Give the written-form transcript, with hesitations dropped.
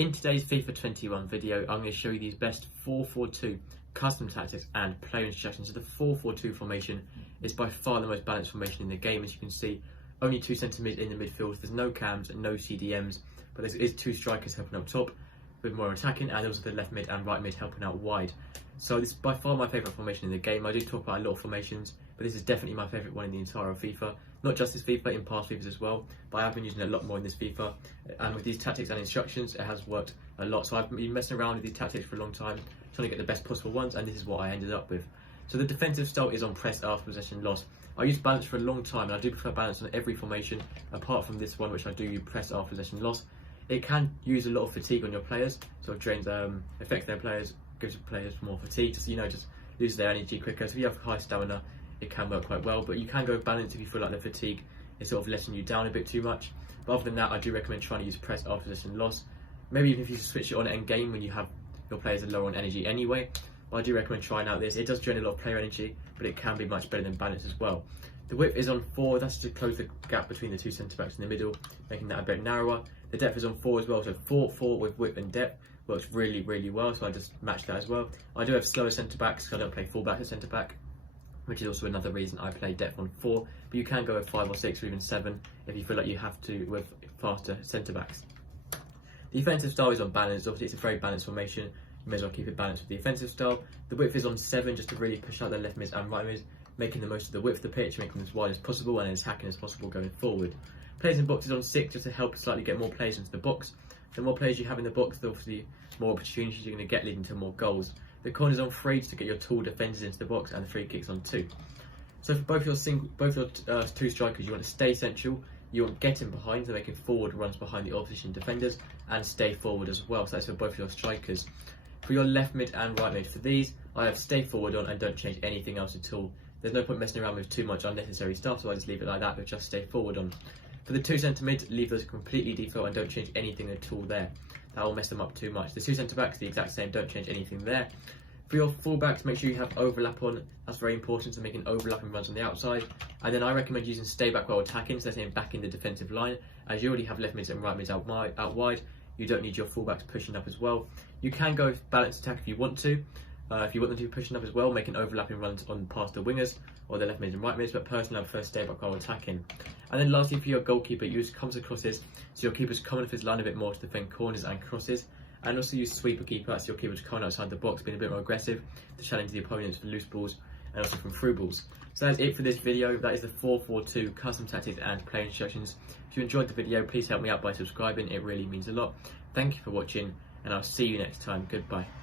In today's FIFA 21 video, I'm going to show you these best 4-4-2 custom tactics and player instructions. So the 4-4-2 formation is by far the most balanced formation in the game. As you can see, only 2 centre mid in the midfield. There's no cams and no CDMs, but there is 2 strikers helping up top with more attacking, and also the left mid and right mid helping out wide. So this is by far my favourite formation in the game. I do talk about a lot of formations, but this is definitely my favourite one in the entire FIFA. Not just this FIFA, in past FIFAs as well, but I have been using it a lot more in this FIFA. And with these tactics and instructions, it has worked a lot. So I've been messing around with these tactics for a long time, trying to get the best possible ones, and this is what I ended up with. So the defensive style is on press after possession loss. I used balance for a long time, and I do prefer balance on every formation, apart from this one, which I do use press after possession loss. It can use a lot of fatigue on your players, so it drains, affects their players, gives players more fatigue, just just loses their energy quicker. So if you have high stamina, it can work quite well, but you can go balance if you feel like the fatigue is sort of letting you down a bit too much. But other than that, I do recommend trying to use press after possession loss. Maybe even if you switch it on end game when you have your players are low on energy anyway. But I do recommend trying out this. It does drain a lot of player energy, but it can be much better than balance as well. The width is on 4, that's to close the gap between the 2 centre backs in the middle, making that a bit narrower. The depth is on 4 as well, so 4-4 with width and depth works really, really well, so I just match that as well. I do have slower centre backs, so I don't play full back at centre back, which is also another reason I play depth on 4, but you can go with 5 or 6 or even 7 if you feel like you have to with faster centre backs. The defensive style is on balance. Obviously it's a very balanced formation, you may as well keep it balanced with the offensive style. The width is on 7 just to really push out the left mids and right mids, making the most of the width of the pitch, making them as wide as possible and as attacking as possible going forward. Players in boxes on 6 just to help slightly get more players into the box. The more players you have in the box, the obviously more opportunities you're going to get, leading to more goals. The corners on 3 just to get your tall defenders into the box, and the free kicks on 2. So for both your 2 strikers, you want to stay central, you want getting behind, so making forward runs behind the opposition defenders, and stay forward as well. So that's for both your strikers. For your left mid and right mid, for these, I have stay forward on and don't change anything else at all. There's no point messing around with too much unnecessary stuff, so I just leave it like that, but just stay forward on. For the 2 centre mid, leave those completely default and don't change anything at all there. That will mess them up too much. The 2 centre backs, the exact same, don't change anything there. For your full backs, make sure you have overlap on. That's very important, so making overlapping runs on the outside. And then I recommend using stay back while attacking, so staying back in the defensive line. As you already have left mids and right mids out wide, you don't need your full backs pushing up as well. You can go with balanced attack if you want to. If you want them to be pushing up as well, making overlapping runs on past the wingers or the left mids and right mids, but personally I prefer stay back while attacking. And then lastly, for your goalkeeper, use comes and crosses, so your keeper's coming off his line a bit more to defend corners and crosses. And also use sweeper keeper, so your keeper's coming outside the box, being a bit more aggressive to challenge the opponents for loose balls and also from through balls. So that's it for this video. That is the 4-4-2 custom tactics and play instructions. If you enjoyed the video, please help me out by subscribing, it really means a lot. Thank you for watching, and I'll see you next time. Goodbye.